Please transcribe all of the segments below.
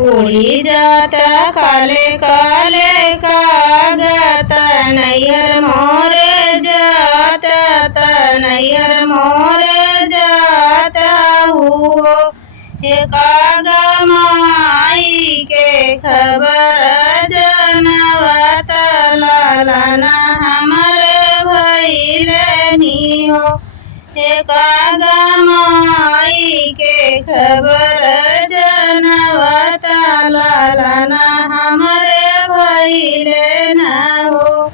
उड़ी जाता काले काले कागत नैहर मोरे जाता नैहर मोरे जाता हुओ हे कागा माई के खबर जनवत लालन हमरे भइले नी हो हे कागा माई के खबर जनवत लालन हमरे भइले न हो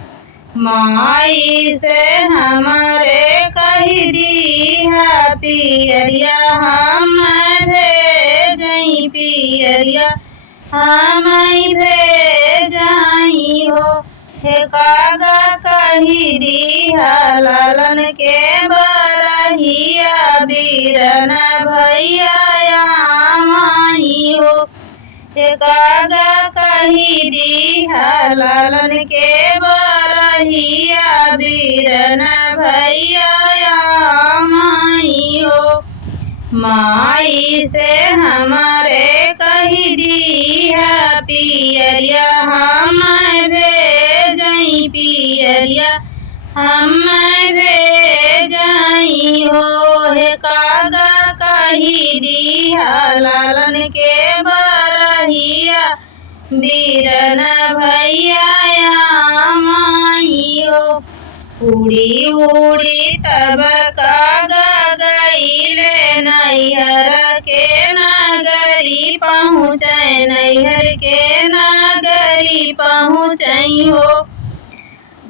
माई से हमारे कही दिहा पियरिया हम भेजई पियरिया हम भेजई हो हे कागा कही दिहा लालन के बरहिया बीरन भैया माई हो हे कागा कही दिहा लालन के बरहिया बीरन भैया माई हो माई से हमारे कही दिहा पियरिया हम भेजई पियरिया हम भेजई हो हे कागा कही दिहा लालन के बरहिया बीरन भैया माई हो उड़ी उड़ी तब कागा गईले नैहर के नगरी पहुँचे नैहर के नगरी पहुँचई हो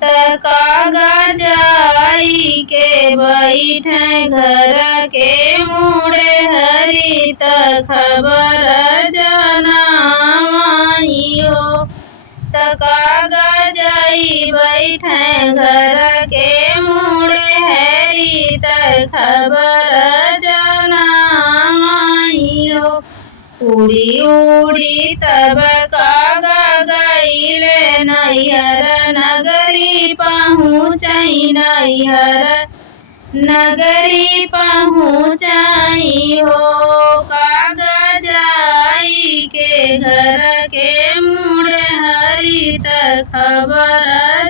त कागा जाई के बैठे घर के मुड़े हरी त खबर जनाई हो त कागा जाई बैठे घर के मुड़े हरी त खबर जनाई हो उड़ी उड़ी तब कागा गईले नैहर नगरी पहुँचई नैहर नगरी पहुँचई हो कागा जाई के घर के मुड़े हरी त खबर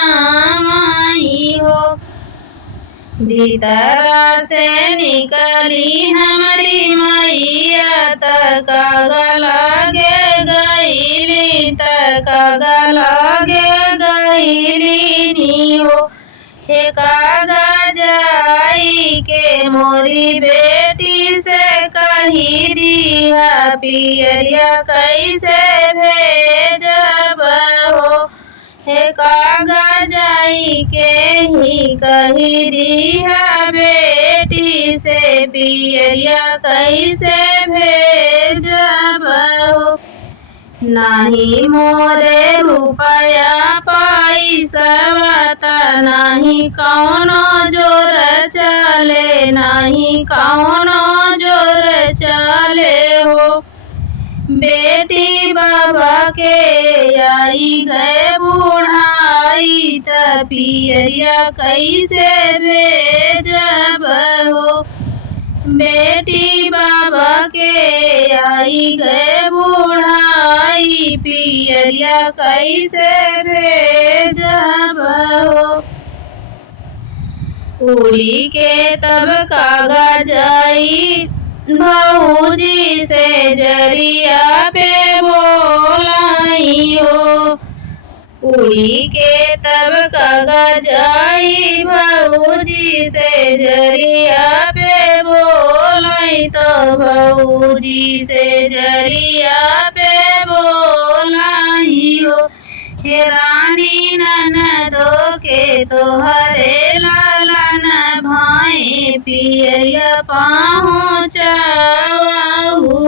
जनाई हो भीतर से निकली हमारी मैया त कागा लागे गईली त कागा लागे गईली नी हो हे कागा जाई के मोरी बेटी से कही दिहा पियरिया कैसे भेजब हो हे कागा जाई के ही कही दिहा बेटी से पियरिया कैसे भेजब हो नाही मोरे रुपया पैसा त नाही कौनो जोर चले नाही कौनो जोर चले हो बेटी बाबा के आई गए बुढ़ाई त पियरिया कैसे भेजब हो बेटी बाबा के आई गए बुढ़ाई पियरिया कैसे भेजब हो उड़ी के तब कागा जाई भौजी से जरिया पे बोलाई हो उड़ी के तब कागा जाई भौजी से जरिया पे बोलाई तो भौजी से जरिया पे बोलाई हो हे रानी ननदो के तोहरे लालन भाई पियरिया पहुँचाऊ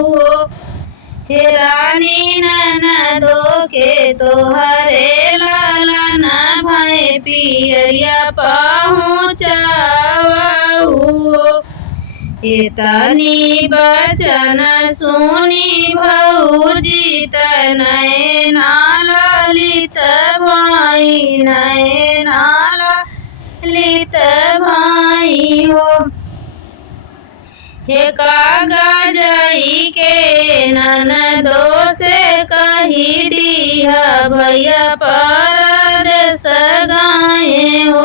हे रानी ननदो के तोहरे लालन भाई पियरिया पहुँचाऊ इतनी बचन सुनी भौजी नैना ललित भाई नैना ललित भाई हो हे कागा जाई के ननदो से कही दिया भैया परदेस गाए हो।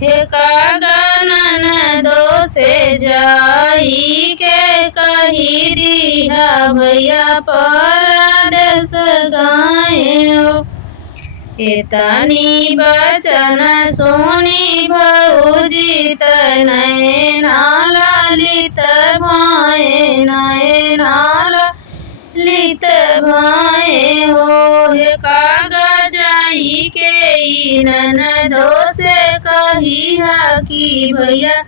हे कागा ननदो से जाई के कही दिया भैया परदेस गाए हो। इतनी बचन सुनी भौजी नैना ललित भाए नैना ललित भाए हो। हे कागा जाई के ननदो से कही कि भैया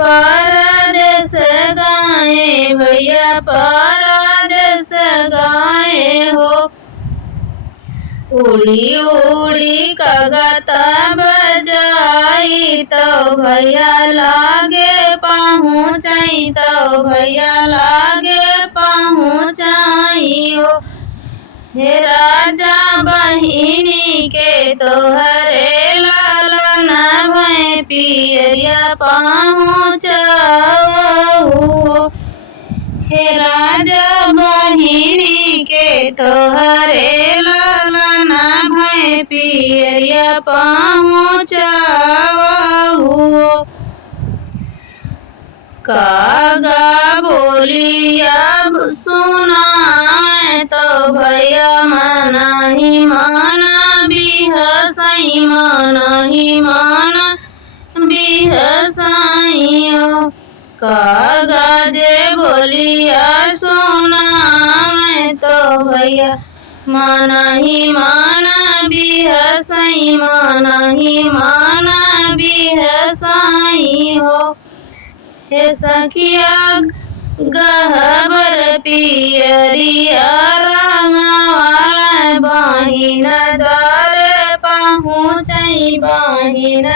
परदेस गाए भैया परदेस गाए हो। उड़ी उड़ी कगत बजाई तो भैया लागे पहुँचाई तो भैया लागे पहुँचाई हो। हे राजा बहिनी के तोहरे लालन भय पियरिया पहुँचाऊ। हे राजा बहिनी के तोहरे लालन भय पियरिया पहुँचाऊ। कागा बोलिया सुनाए तो भैया माना ही माना बिहसाई माना ही माना बिहसाई हो। कागा जे बोलिया सुनाए तो भैया माना ही माना बिहसाई माना ही माना बिहसाई हो। हे सखिया गहबर पियरिया रंगवाला बहिन द्वार पहुँचाई बहिन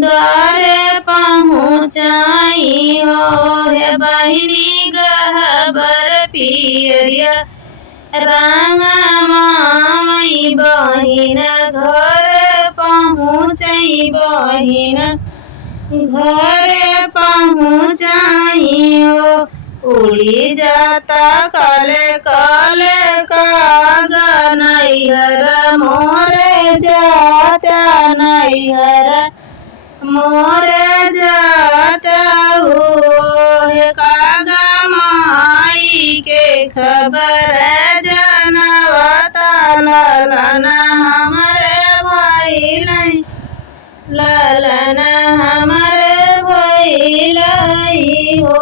द्वार पहुँचाई हो। हे बहिनी गहबर पियरिया रंगमाई बहिन घर पहुँचाई बहिन घर पहुँचाई हो। उड़ी जाता काले काले कागा नैहर मोरे जाता नैहर मोरे जाता हो। हे कागा माई के खबर जनवता ललन हमरे भाई नहीं ललन हमरे भैलाई हो।